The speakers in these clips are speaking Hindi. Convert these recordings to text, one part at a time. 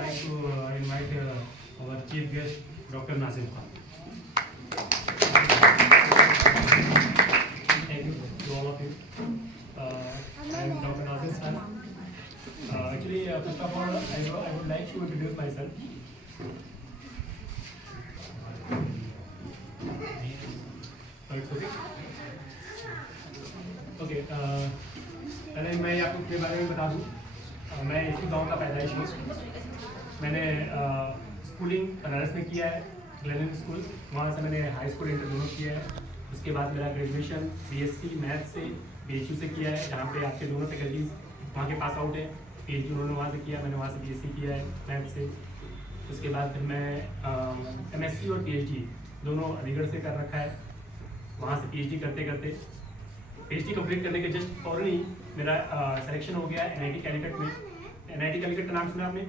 like to invite our chief guest, Dr. Nazim Khan. Thank you to all of you. I am Dr. Nazim Khan. Actually, first of all, I would like to introduce myself. Okay, पहले मैं आपको अपने बारे में बता दूँ। मैं इसी गांव का पैदाइश हूँ। मैंने स्कूलिंग बनारस में किया है, ग्लेनन स्कूल। वहाँ से मैंने हाई स्कूल इंटर दोनों किया है। उसके बाद मेरा ग्रेजुएशन बीएससी मैथ से बीएचयू से किया है, जहाँ पे आपके दोनों फैकल्टीज वहाँ के पास आउट है। पीएचडी उन्होंने वहाँ से किया, मैंने वहाँ से बीएससी किया है मैथ से। उसके बाद फिर मैं एमएससी और पीएचडी दोनों अलीगढ़ से कर रखा है। वहाँ से पीएचडी करते करते पीएचडी कंप्लीट करने के जस्ट फौरन ही मेरा सिलेक्शन हो गया एनआईटी कैलिकट में। एनआईटी कैलिकट का नाम सुना आपने?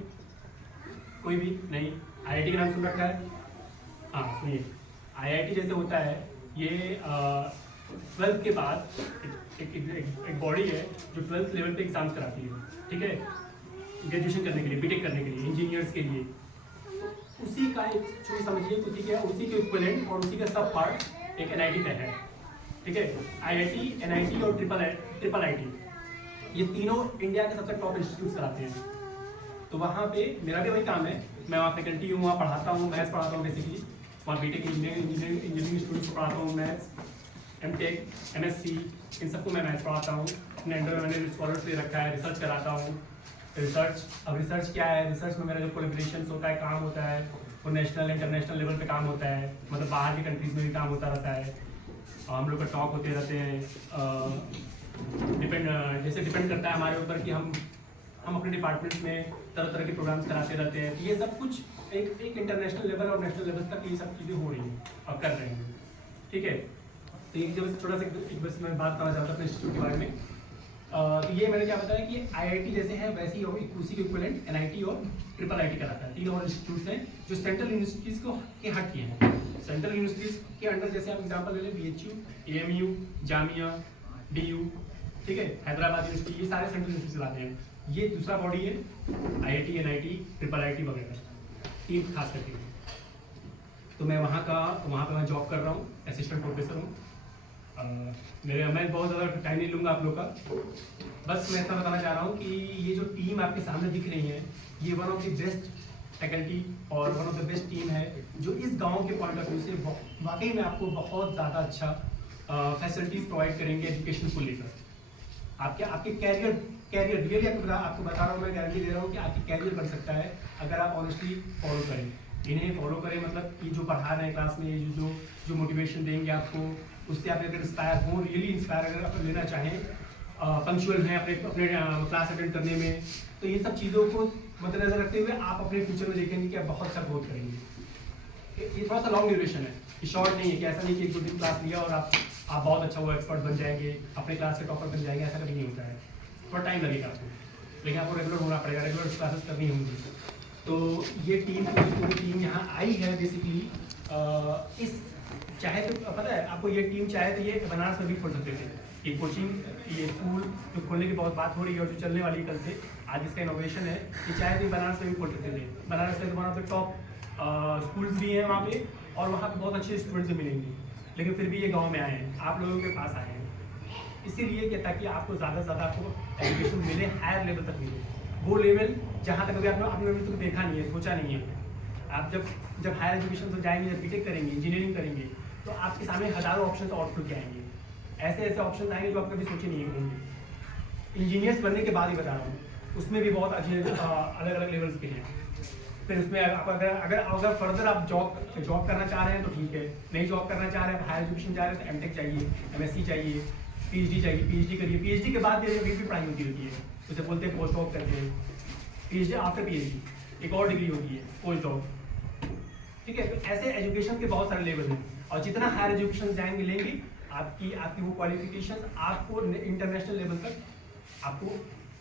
कोई भी नहीं? आईआईटी का नाम सुन रखा है? हाँ सुनिए, आईआईटी जैसे होता है ये 12th के बाद एक बॉडी है जो 12th लेवल पे एग्जाम्स कराती है, ठीक है, ग्रेजुएशन करने के लिए, बीटेक करने के लिए, इंजीनियर्स के लिए। उसी का एक छोटी समझिए, उसी के इक्विवेलेंट और उसी का सब पार्ट एक एनआईटी का है, ठीक है। आईआईटी, एनआईटी और ट्रिपल आईटी, ये तीनों इंडिया के सबसे टॉप इंस्टीट्यूट्स कराते हैं। तो वहाँ पे मेरा भी वही काम है, मैं वहाँ फैकल्टी हूँ, वहाँ पढ़ाता हूँ, मैथ्स पढ़ाता हूँ बेसिकली। वहाँ बीटेक इंजीनियरिंग स्टूडेंट्स को पढ़ाता हूँ, मैथ्स, एमटेक, एमएससी, इन सबको मैं मैथ्स पढ़ाता हूँ। अपने अंडर में मैंने स्कॉलर्स ले रखा है, रिसर्च कराता हूँ। अब रिसर्च क्या है? रिसर्च में मेरा जो कोलैबोरेशन होता है, काम होता है, वो नेशनल इंटरनेशनल लेवल पे काम होता है, मतलब बाहर के कंट्रीज में भी काम होता रहता है। हम लोग का टॉक होते रहते हैं। डिपेंड करता है हमारे ऊपर कि हम अपने डिपार्टमेंट में तरह तरह के प्रोग्राम्स कराते रहते हैं। तो ये सब कुछ एक इंटरनेशनल लेवल और नेशनल लेवल तक ये सब चीज़ें हो रही हैं और कर रहे हैं, ठीक है। तो एक जब थोड़ा सा बस मैं बात करना चाहता हूँ अपने इंस्टीट्यूट के बारे में। तो ये मैंने क्या बताया कि आईआईटी जैसे है वैसे ही उसी के इक्विवेलेंट एनआईटी और ट्रिपल आईटी कराता है। तीन और इंस्टीट्यूट्स हैं जो सेंट्रल यूनिवर्सिटीज़ को के हट किए हैं। सेंट्रल यूनिवर्सिटीज़ के अंडर जैसे आप एग्जांपल ले लें, बीएचयू, एएमयू, जामिया, डीयू, ठीक है, हैदराबाद यूनिवर्सिटी, ये सारे सेंट्रल यूनिवर्सिटी चलाते हैं। ये दूसरा बॉडी है आईआईटी, एनआईटी, ट्रिपल आईटी वगैरह, तीन खास करके। तो मैं वहाँ पे मैं जॉब कर रहा हूँ, असिस्टेंट प्रोफेसर हूँ। मैं बहुत ज़्यादा टाइम नहीं लूँगा आप लोग का, बस मैं इतना बताना चाह रहा हूँ कि ये जो टीम आपके सामने दिख रही है, ये one of the best faculty और one of the best team है जो इस गांव के पॉइंट ऑफ व्यू से वाकई में आपको बहुत ज़्यादा अच्छा फैसिलिटीज़ प्रोवाइड करेंगे एजुकेशन को लेकर। आपके कैरियर रियली आपको बता रहा हूँ, मैं गारंटी दे रहा हूँ कि आपकी कैरियर बन सकता है अगर आप ऑनेस्टली फॉलो करें। इन्हें फॉलो करें, मतलब ये जो पढ़ा रहे हैं क्लास में, ये जो मोटिवेशन देंगे आपको, उससे आप अगर इंस्पायर हो, रियली इंस्पायर अगर आप लेना चाहें, पंक्चुअल हैं अपने क्लास अटेंड करने में, तो ये सब चीज़ों को मद्देनजर रखते हुए आप अपने फ्यूचर में देखेंगे कि आप बहुत अच्छा ग्रोथ करेंगे। ये थोड़ा सा लॉन्ग ड्यूरेशन है, ये शॉर्ट नहीं है कि ऐसा नहीं कि एक 2 दिन क्लास लिया और आप बहुत अच्छा वो एक्सपर्ट बन जाएंगे, अपने क्लास के टॉपर बन जाएंगे, ऐसा कभी नहीं होता है। थोड़ा टाइम लगेगा आपको, लेकिन आपको रेगुलर होना पड़ेगा, रेगुलर क्लासेस करनी होंगी। तो ये पूरी टीम यहाँ आई है बेसिकली चाहे तो पता है आपको, ये टीम चाहे तो ये बनारस में भी खोल सकते थे। ये कोचिंग, ये स्कूल जो खोलने की बहुत बात हो रही है और जो चलने वाली है कल से, आज इसका इनोवेशन है, ये चाहे तो बनारस में भी खोल सकते थे। बनारस में one of the top schools भी हैं वहाँ पे, और वहाँ पे बहुत अच्छे स्टूडेंट्स भी मिलेंगे, लेकिन फिर भी ये गाँव में आए हैं, आप लोगों के पास आए हैं इसीलिए कि ताकि आपको ज़्यादा से ज़्यादा आपको एजुकेशन मिले, हायर लेवल तक मिले, वो लेवल जहाँ तक अभी आपने अभी तक देखा नहीं है, सोचा नहीं है। आप जब हायर एजुकेशन तो जाएंगे, जब बीटेक करेंगे, इंजीनियरिंग करेंगे, तो आपके सामने हज़ारों ऑप्शन और खुल के आएंगे। ऐसे ऑप्शन आएंगे जो आप कभी सोचे नहीं होंगे। इंजीनियर्स बनने के बाद ही बता रहा हूँ, उसमें भी बहुत अच्छे अलग अलग लेवल्स पे हैं। फिर उसमें आप अगर फर्दर आप जॉब करना चाह रहे हैं तो ठीक है, नहीं जॉब करना चाह रहे हैं, हायर एजुकेशन जा रहे हैं तो एमटेक चाहिए, एमएससी चाहिए, पीएचडी चाहिए, पीएचडी करिए। पीएचडी के बाद भी पढ़ाई होती है, उसे बोलते हैं पोस्ट डॉक करते हैं। पीएचडी आफ्टर पीएचडी एक और डिग्री होती है, पोस्ट डॉक, ठीक है। तो ऐसे एजुकेशन के बहुत सारे लेवल हैं, और जितना हायर एजुकेशन जाएंगे लेंगे, आपकी वो क्वालिफिकेशन आपको इंटरनेशनल लेवल तक आपको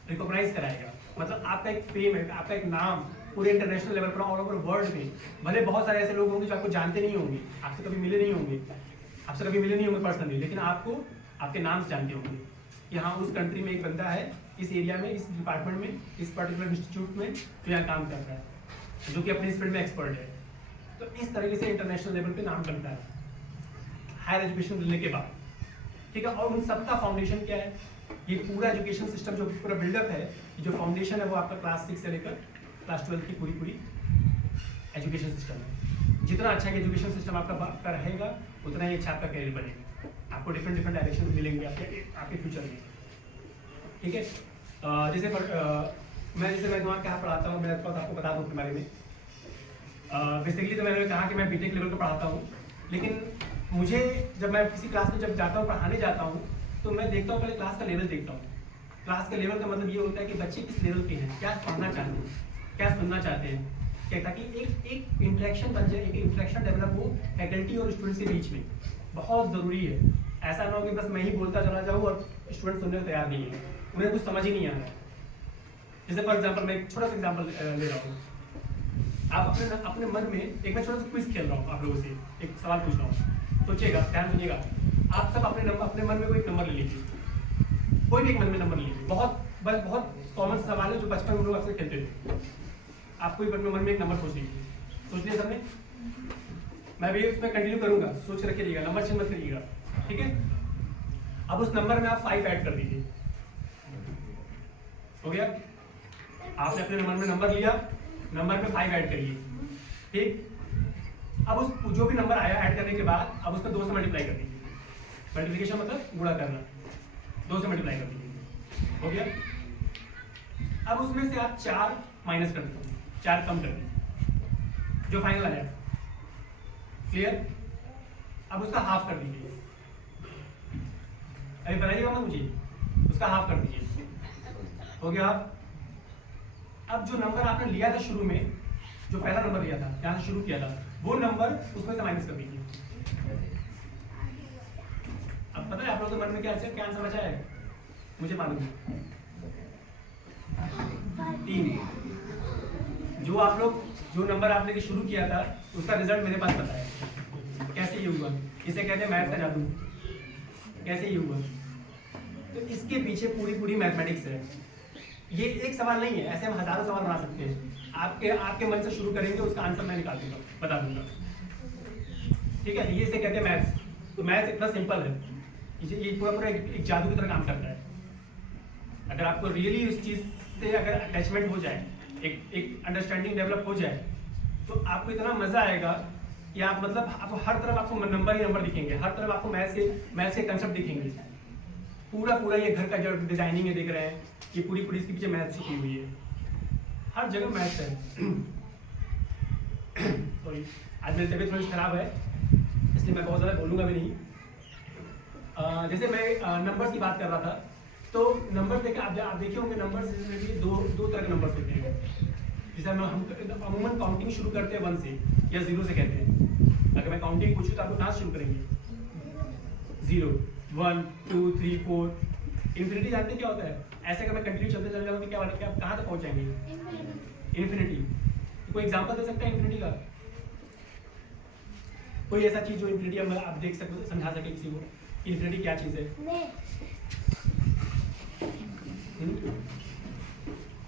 रिकॉग्नाइज कराएगा। मतलब आपका एक फेम है, आपका एक नाम पूरे इंटरनेशनल लेवल पर, ऑल ओवर वर्ल्ड में। भले बहुत सारे ऐसे लोग होंगे जो आपको जानते नहीं होंगे, आपसे कभी मिले नहीं होंगे पर्सनली, लेकिन आपको आपके नाम से जानते होंगे कि हाँ उस कंट्री में एक बंदा है, इस एरिया में, इस डिपार्टमेंट में, इस पर्टिकुलर इंस्टीट्यूट में जो यहाँ काम कर रहा है। जो कि अपनी इस फील्ड में एक्सपर्ट है। तो इस तरीके से इंटरनेशनल लेवल पे नाम बनता है हायर एजुकेशन मिलने के बाद, ठीक है। और उन सबका फाउंडेशन क्या है, ये पूरा एजुकेशन सिस्टम जो पूरा बिल्डअप है, जो फाउंडेशन है वो आपका क्लास 6 से लेकर क्लास 12 की पूरी एजुकेशन सिस्टम है। जितना अच्छा एजुकेशन सिस्टम आपका रहेगा उतना ही अच्छा आपका करियर बनेगा, आपको डिफरेंट डायरेक्शन मिलेंगे आपके फ्यूचर में, ठीक है। मैं वहाँ क्या पढ़ाता हूँ, मैं आपको बता दूँ अपने बारे में। बेसिकली तो मैंने कहा कि मैं बीटेक लेवल का पढ़ाता हूँ, लेकिन मुझे जब मैं किसी क्लास में जब जाता हूँ पढ़ाने जाता हूूँ तो मैं देखता हूँ पहले क्लास का लेवल देखता हूँ। क्लास का लेवल का मतलब ये होता है कि बच्चे किस लेवल के हैं, क्या पढ़ना चाहते हैं, क्या सुनना चाहते हैं, क्या, ताकि एक इंटरेक्शन बन जाए, एक इंटरेक्शन डेवलप हो फैकल्टी और स्टूडेंट्स के बीच में, बहुत ज़रूरी है। ऐसा ना हो कि बस मैं ही बोलता चला जाऊँ और स्टूडेंट सुनने को तैयार नहीं है, उन्हें कुछ समझ ही नहीं आ रहा है। जैसे फॉर एग्जाम्पल मैं एक छोटा सा एग्जाम्पल ले रहा हूँ। आप अपने मन में एक मैं छोटा सा क्विज खेल रहा हूँ, आप लोगों से एक सवाल पूछ रहा हूँ, सोचिएगा, ध्यान सुनिएगा। आप सब अपने मन में कोई एक नंबर ले लीजिए, कोई भी एक मन में नंबर ले लीजिए। बहुत कॉमन सवाल है जो बचपन में लोग अक्सर खेलते थे। आप कोई मन में एक नंबर सोच लीजिए, सोच लिया सबने? मैं भी उसमें कंटिन्यू करूंगा, सोच रखे रहिएगा, नंबर चेंज मत करिएगा, ठीक है। अब उस नंबर में आप 5 ऐड कर दीजिए, हो गया। आपने अपने मन में नंबर लिया, नंबर में 5 ऐड करिए, ठीक। अब उस जो भी नंबर आया ऐड करने के बाद अब उसको 2 से मल्टीप्लाई कर दीजिए। मल्टीप्लिकेशन मतलब गुणा करना, 2 से मल्टीप्लाई कर दीजिए, हो गया। अब उसमें से आप 4 माइनस कर दीजिए, 4 कम कर दीजिए, जो फाइनल आया, क्लियर। अब उसका हाफ कर दीजिए, अभी बनाइएगा मत मुझे, उसका हाफ कर दीजिए, हो गया। अब जो नंबर आपने लिया था शुरू में, जो पहला नंबर लिया था, जहां से शुरू किया था, वो नंबर उसमें से माइनस कर दीजिए। अब पता है आप लोगों के मन में क्या आंसर बचा है, मुझे मालूम है, 3। जो नंबर आपने शुरू किया था उसका रिजल्ट मेरे पास पता है। कैसे ये हुआ, इसे कहते हैं मैथ का जादू। कैसे ये हुआ, तो इसके पीछे पूरी मैथमेटिक्स है। ये एक सवाल नहीं है, ऐसे हम हजारों सवाल बना सकते हैं। आपके मन से शुरू करेंगे, उसका आंसर मैं निकाल दूंगा, बता दूंगा, ठीक है। ये इसे कहते हैं मैथ्स। तो मैथ्स इतना सिंपल है, ये पूरा एक जादू की तरह काम करता है। अगर आपको रियली उस चीज से अगर अटैचमेंट हो जाए, एक अंडरस्टैंडिंग डेवलप हो जाए, तो आपको इतना मजा आएगा कि आप मतलब आपको हर तरफ आपको नंबर ही नंबर दिखेंगे, हर तरफ आपको मैथ्स के कंसेप्ट दिखेंगे। पूरा ये घर का जो डिजाइनिंग है देख रहे हैं, ये पूरी इसके पीछे मैथ्स छुपी हुई है, हर जगह मैथ्स है। सॉरी, आज मेरी तबीयत थोड़ी खराब है, इसलिए मैं बहुत ज़्यादा बोलूँगा भी नहीं। जैसे मैं नंबर्स की बात कर रहा था, तो नंबर्स देखिए, आप देखे होंगे नंबर्स दो तरह के नंबर्स होते हैं। जैसे हम अमूमन काउंटिंग शुरू करते हैं 1 से या 0 से कहते हैं। अगर मैं काउंटिंग पूछूँ तो आप लोग कहाँ शुरू करेंगे? 0, 1, 2, 3, 4, इन्फिनिटी जानते क्या होता है? ऐसे अगर मैं कंटिन्यू चलते चल जाऊँ तो क्या कहाँ तक पहुँच जाएंगे? इन्फिनिटी। कोई एग्जाम्पल दे सकता है इन्फिनिटी का? कोई ऐसा चीज जो इन्फिनिटी आप देख सकते, समझा सके किसी को? इन्फिनिटी क्या चीज है?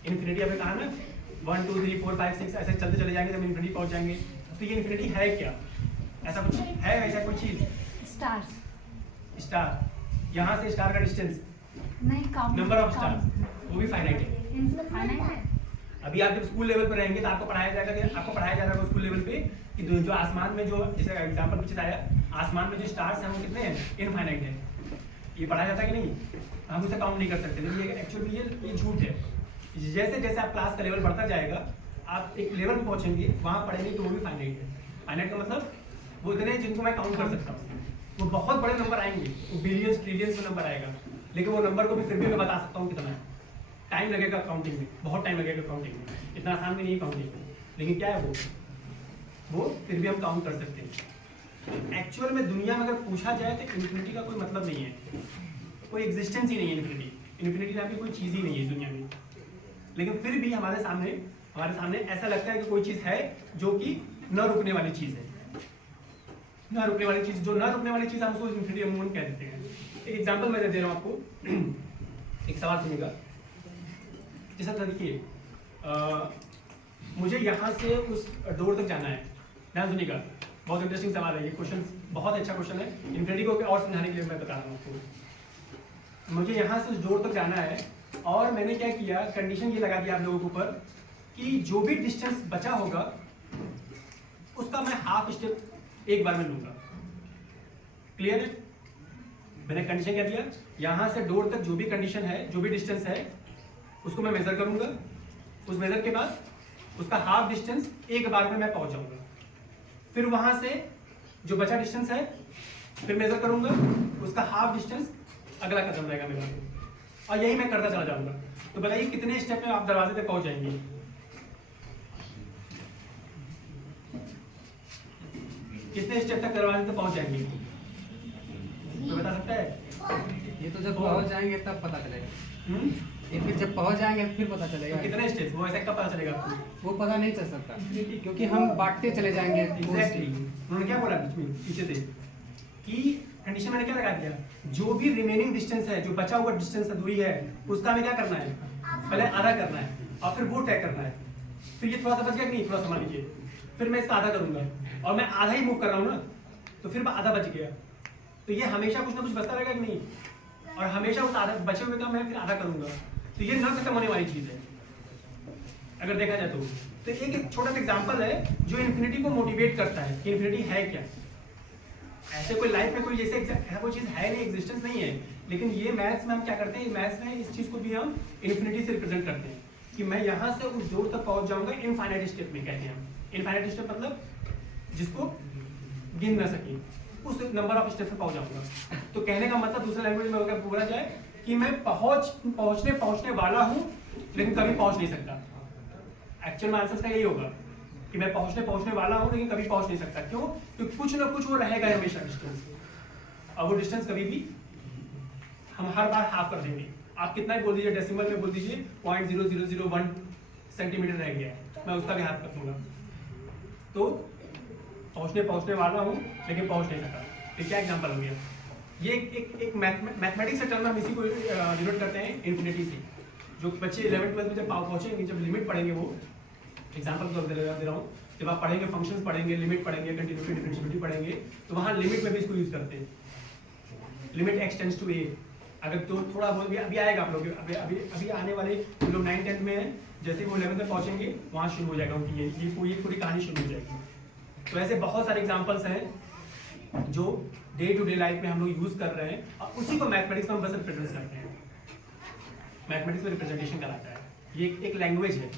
इन्फिनिटी आपने कहा ना 1, 2, 3, 4, 5, 6 ऐसे चलते चले जाएंगे जब इन्फिनिटी पहुंच जाएंगे। तो ये इन्फिनिटी है क्या? ऐसा कुछ है, ऐसा कोई चीज? स्टार। यहाँ से स्टार का डिस्टेंस नहीं, नंबर ऑफ स्टार्स, वो भी फाइनाइट है। अभी आप जब स्कूल लेवल पर रहेंगे तो आपको पढ़ाया जा रहा है स्कूल लेवल पे कि जो आसमान में जो, जैसे एग्जांपल पीछे आया, आसमान में जो स्टार्स हैं वो कितने हैं? इनफाइनाइट है। ये पढ़ाया जाता है कि नहीं? हम उसे काउंट नहीं कर सकते, लेकिन ये एक्चुअली ये झूठ है। जैसे जैसे आप क्लास का लेवल बढ़ता जाएगा, आप एक लेवल पे पहुंचेंगे, वहाँ पढ़ेंगे तो वो भी फाइनाइट है। फाइनाइट का मतलब वो इतने जिनको मैं काउंट कर सकता हूँ। वो बहुत बड़े नंबर आएंगे, वो बिलियंस ट्रिलियंस में नंबर आएगा, लेकिन वो नंबर को भी फिर भी मैं बता सकता हूँ कितना है। टाइम लगेगा काउंटिंग में, बहुत टाइम लगेगा काउंटिंग में, इतना आसान भी नहीं है काउंटिंग, लेकिन क्या है वो फिर भी हम काउंट कर सकते हैं। एक्चुअल में दुनिया में अगर पूछा जाए तो इन्फिनिटी का कोई मतलब नहीं है, कोई एग्जिस्टेंस ही नहीं है इन्फिनिटी नाम की कोई चीज़ ही नहीं है दुनिया में। लेकिन फिर भी हमारे सामने ऐसा लगता है कि कोई चीज़ है जो कि न रुकने वाली चीज़ है, न रुकने वाली चीज़, जो न रुकने वाली चीज़ हम उसको इन्फिनिटी अमूमन कह देते हैं। एक एग्जाम्पल मैं दे रहा हूँ आपको, एक सवाल सुनिएगा। जैसा था, देखिए मुझे यहाँ से उस डोर तक जाना है। ध्यान सुनिएगा, बहुत इंटरेस्टिंग सवाल है ये, क्वेश्चन बहुत अच्छा क्वेश्चन है। इन्फिनिटी को और समझाने के लिए मैं बता रहा हूँ आपको। मुझे यहाँ से उस डोर तक जाना है और मैंने क्या किया, कंडीशन ये लगा दिया आप लोगों के ऊपर कि जो भी डिस्टेंस बचा होगा उसका मैं हाफ स्टेप एक बार में लूंगा। क्लियर है? मैंने कंडीशन क्या दिया, यहाँ से डोर तक जो भी कंडीशन है, जो भी डिस्टेंस है उसको मैं मेजर करूंगा। उस मेजर के बाद उसका हाफ डिस्टेंस एक बार में मैं पहुंच जाऊंगा। फिर वहां से जो बचा डिस्टेंस है फिर मेजर करूंगा, उसका हाफ डिस्टेंस अगला कदम रहेगा मेरा, और यही मैं करता चला जाऊंगा। तो बताइए कितने स्टेप में आप दरवाजे तक पहुंच जाएंगे? कितने स्टेप तक दरवाजे तक पहुंच जाएंगे? तो बता सकता है? ये तो जब पहुंच जाएंगे तब पता चलेगा। ये फिर जब पहुंच जाएंगे फिर पता चलेगा। तो कितने स्टेप, वो ऐसा कब पता चलेगा आपको? वो पता नहीं चल सकता क्योंकि हम बांटते चले जाएंगे। एग्जैक्टली उन्होंने क्या बोला बीच में पीछे से कि कंडीशन मैंने क्या लगा दिया, जो भी रिमेनिंग डिस्टेंस है, जो बचा हुआ डिस्टेंस दूरी है, उसका हमें क्या करना है, पहले आधा करना है और फिर वो तय करना है। फिर ये थोड़ा सा बच गया कि नहीं, थोड़ा सा मान लीजिए, फिर मैं इसका आधा करूंगा और मैं आधा ही मूव कर रहा हूँ ना, तो फिर आधा बच गया। तो ये हमेशा कुछ ना कुछ बचता रहेगा कि नहीं, और हमेशा उस आधा बचे हुए का मैं फिर आधा करूंगा। तो ये न खत्म होने वाली चीज है अगर देखा जाए तो एक छोटा सा एग्जांपल है जो इन्फिनिटी को मोटिवेट करता है कि इन्फिनिटी है क्या। ऐसे कोई लाइफ में कोई जैसे कोई चीज है नहीं, एग्जिस्टेंस नहीं है, लेकिन ये मैथ्स में हम क्या करते हैं, मैथ्स में इस चीज को भी हम इन्फिनिटी से रिप्रेजेंट करते हैं कि मैं यहाँ से उस डोर तक पहुंच जाऊंगा। इनफाइनाइट स्टेप में कहते हैं हम। इनफाइनाइट स्टेप मतलब जिसको गिन ना सके, उस नंबर ऑफ स्टेप पे पहुंच जाऊंगा। तो कहने का मतलब दूसरे लैंग्वेज में अगर बोला जाए कि मैं पहुंचने वाला हूं लेकिन कभी पहुंच नहीं सकता। एक्चुअल में आंसर का यही होगा कि मैं पहुंचने वाला हूं लेकिन कभी पहुंच नहीं सकता। क्यों? क्योंकि कुछ ना कुछ वो रहेगा हमेशा डिस्टेंस, और वो डिस्टेंस कभी भी हम हर बार हाफ कर देंगे। आप कितना ही बोल दीजिए, डेसिमल में बोल दीजिए 0.0001 सेंटीमीटर रह गया है, मैं उसका भी हाफ कर दूंगा। तो पहुंचने वाला हूं लेकिन पहुंच नहीं सका। तो क्या एग्जांपल हो गया? ये एक मैथमेटिक्स से टर्म हम इसी को डिनोट करते हैं इन्फिनिटी से। जो बच्चे 11th-12th में जब पहुंचेंगे, जब लिमिट पढ़ेंगे, वो एग्जांपल के तौर पर दे रहा हूँ, जब आप पढ़ेंगे फंक्शंस पढ़ेंगे, लिमिट पढ़ेंगे, कंटिन्यूटी डिफरेंशिएबिलिटी पढ़ेंगे, तो वहाँ लिमिट में भी इसको यूज करते हैं। लिमिट एक्स टेंड्स टू ए। अगर तो थोड़ा बहुत भी अभी आएगा, आप लोग अभी आने वाले जो लोग 9th-10th में हैं, जैसे वो 11th में पहुंचेंगे वहाँ शुरू हो जाएगा उनकी ये पूरी कहानी शुरू हो जाएगी। तो ऐसे बहुत सारे एग्जाम्पल्स हैं जो डे टू डे लाइफ में हम लोग यूज कर रहे हैं, और उसी को मैथमेटिक्स में हम बस रिप्रेजेंट करते हैं। मैथमेटिक्स में रिप्रेजेंटेशन कराता है। ये एक लैंग्वेज है।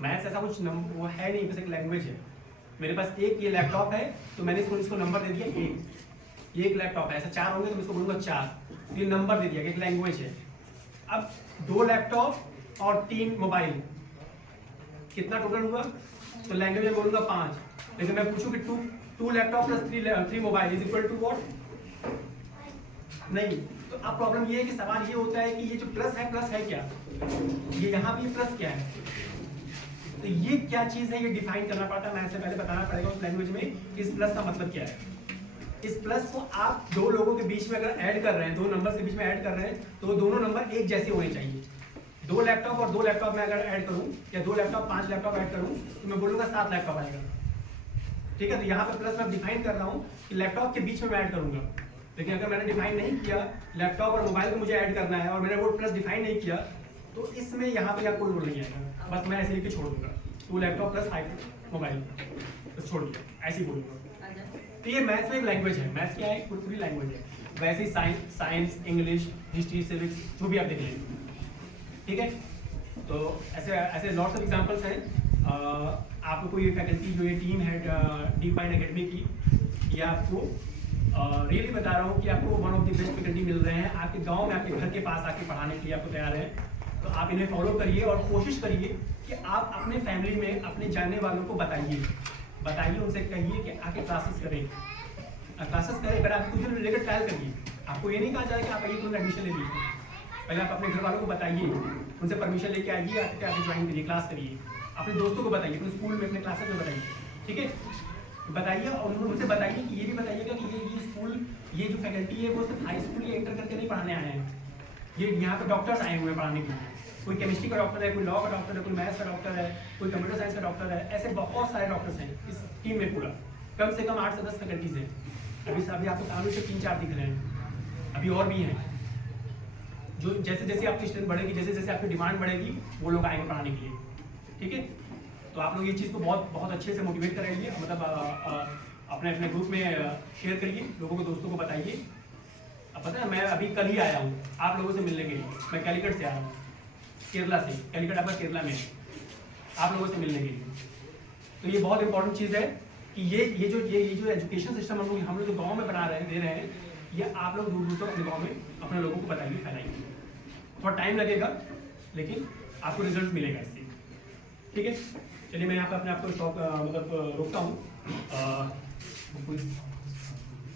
मैथ्स ऐसा कुछ वो है नहीं, बस एक लैंग्वेज है। मेरे पास एक ये लैपटॉप है तो मैंने इसको नंबर दे दिया एक। ये एक लैपटॉप है, ऐसा 4 होंगे तो मैं इसको बोलूँगा 4। ये नंबर दे दिया, एक लैंग्वेज है। अब 2 लैपटॉप और 3 मोबाइल, कितना टोटल हुआ? तो लैंग्वेज में बोलूँगा 5। लेकिन मैं पूछूं कि 2 laptop plus 3 mobile is equal to what? नहीं। तो अब प्रॉब्लम ये है कि सवाल ये होता है कि ये जो प्लस है क्या? ये यहाँ भी प्लस क्या है? तो ये क्या चीज है, ये डिफाइन करना पड़ता है। मैं इससे पहले बताना पड़ेगा उस लैंग्वेज में कि इस प्लस का मतलब क्या है। इस प्लस को आप 2 लोगों के बीच में अगर ऐड कर रहे हैं, 2 नंबर के बीच में ऐड कर रहे हैं, तो दोनों नंबर एक जैसे होने चाहिए। 2 लैपटॉप और 2 लैपटॉप में अगर ऐड करूं, या 2 लैपटॉप 5 लैपटॉप ऐड करूं, तो मैं बोलूंगा 7 लैपटॉप आएगा। ठीक है? तो यहाँ पे प्लस मैं डिफाइन कर रहा हूँ कि लैपटॉप के बीच में मैं ऐड करूंगा। लेकिन अगर मैंने डिफाइन नहीं किया, लैपटॉप और मोबाइल को मुझे ऐड करना है और मैंने वो प्लस डिफाइन नहीं किया, तो इसमें यहाँ पे कोई रोल नहीं आएगा। बस मैं ऐसे लिख के छोड़ दूंगा 2 लैपटॉप प्लस 5 मोबाइल, बस छोड़ दिया, ऐसे ही बोलूंगा। तो ये मैथ्स में एक लैंग्वेज है। मैथ्स क्या है? पूरी लैंग्वेज है। वैसे ही साइंस, इंग्लिश, हिस्ट्री, सिविक्स जो भी आप देख लेंगे। ठीक है? तो ऐसे लॉट्स ऑफ एग्जांपल्स हैं। आपको कोई फैकल्टी जो ये टीम है डीप माइंड एकेडमी की, ये आपको रियली बता रहा हूँ कि आपको one of the best faculty मिल रहे हैं। आपके गांव में, आपके घर के पास आके पढ़ाने के लिए आपको तैयार है। तो आप इन्हें फॉलो करिए और कोशिश करिए कि आप अपने फैमिली में अपने जानने वालों को बताइए, उनसे कहिए कि आके क्लासेस करें। अगर आप कुछ दिन लेकर ट्रायल करिए। आपको ये नहीं कहा जाएगा कि आप आइए तुरंत एडमिशन ले लीजिए। पहले आप अपने घर वालों को बताइए, उनसे परमिशन लेके आइए, आके ज्वाइन करिए, क्लास करिए। अपने दोस्तों को बताइए, अपने स्कूल में, अपने क्लासेस में बताइए। ठीक है? बताइए और उनसे बताइए कि ये भी बताइएगा कि ये स्कूल, ये जो फैकल्टी है वो सिर्फ हाई स्कूल या इंटर करके नहीं पढ़ाने आए हैं। ये यहाँ पे डॉक्टर्स आए हुए हैं पढ़ाने के लिए, कोई केमिस्ट्री का डॉक्टर है, कोई लॉ का डॉक्टर है, कोई मैथ्स का डॉक्टर है, कोई कंप्यूटर साइंस का डॉक्टर है, ऐसे बहुत सारे डॉक्टर्स हैं इस टीम में पूरा। कम से कम 8 से 10 फैकल्टीज हैं। अभी आपको सामने से 3-4 दिख रहे हैं, अभी और भी हैं जो जैसे जैसे आपकी स्ट्रेंथ बढ़ेगी, जैसे जैसे आपकी डिमांड बढ़ेगी, वो लोग आएंगे पढ़ाने के लिए। ठीक है, तो आप लोग ये चीज़ को बहुत बहुत अच्छे से मोटिवेट कराइए, मतलब अपने अपने ग्रुप में शेयर करिए, लोगों को, दोस्तों को बताइए। अब पता है मैं अभी कल ही आया हूँ आप लोगों से मिलने के लिए। मैं कैलिकट से आया हूँ, केरला से। कैलिकट आपका केरला में है, आप लोगों से मिलने के लिए। तो ये बहुत इंपॉर्टेंट चीज़ है कि ये जो एजुकेशन सिस्टम हम लोग जो गाँव में बना रहे हैं, दे रहे हैं, ये आप लोग दूर दूर तक अपने गाँव में अपने लोगों को बताइए, फैलाइए। थोड़ा टाइम लगेगा लेकिन आपको रिजल्ट मिलेगा इससे। ठीक है, चलिए मैं यहाँ पर अपने आप को स्टॉप मतलब रोकता हूँ।